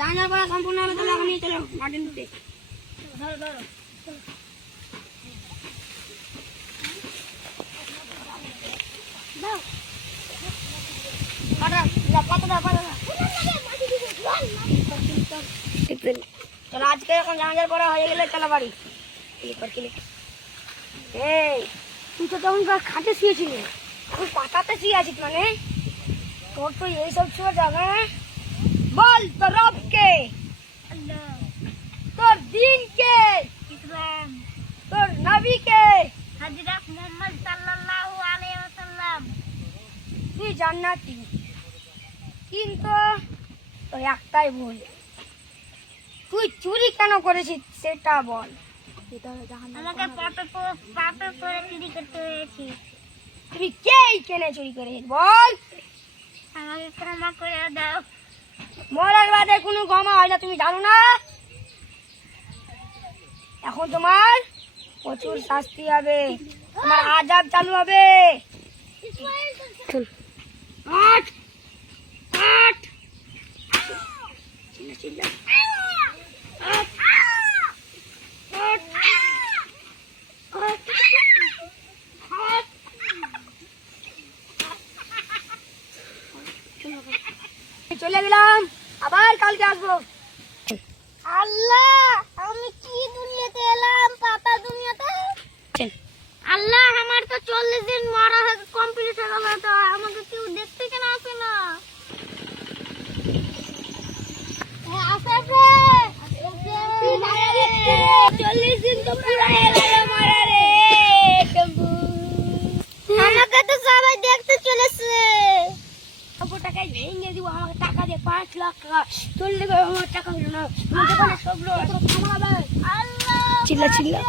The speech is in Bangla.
জানার পর সম্পূর্ণ হবে তাহলে এখন নিয়ে চলো মাটি দিতে। ধরো ধরো চলো আজকে এখন জানাজার পড়া হয়ে গেলে চলো বাড়ি। এই তুই তো তখন খাটে শুয়েছিলি, এখন পাতাতে শুয়ে আছিস মানে? তোর তো এইসব ছিল যাবে না। বল তোর রব কে, তোর দিন কে, তোর নবী কে? হযরত মুহাম্মদ সাল্লাল্লাহু আলাইহি ওয়াসাল্লাম। তুই জান্নাতি, কিন্তু তোর একটাই ভুল, তুই চুরি কেন করেছিস সেটা বল। আমাকে পাপে করে চুরি করতে হয়েছে। তুমি কে কেনে চুরি করেছিস বল? আমাকে ক্ষমা করে দাও। মরার বাদে কোনো ক্ষমা হয় না, তুমি জানো না? এখন তোমার প্রচুর শাস্তি হবে, তোমার আযাব চালু হবে। আট আট চলে গেলাম, আবার কালকে আসবো। আল্লাহ আমি কি দুনিয়াতে এলাম, পাপা দুনিয়াতে। আল্লাহ আমার তো 40 দিন মরা কমপ্লিট হয়ে গেল, তো আমাকে কেউ দেখতে কেন আসে না? আসে 40 দিন তো পুরো হয়ে গেল মরা রে। আমাকে তো সবাই দেখতে চলেছে। টাকায় ভেঙে দিব, আমাকে টাকা দিয়ে 5 লাখ টাকা চললে আমার টাকা হলো না। চিল্লা চিল্লা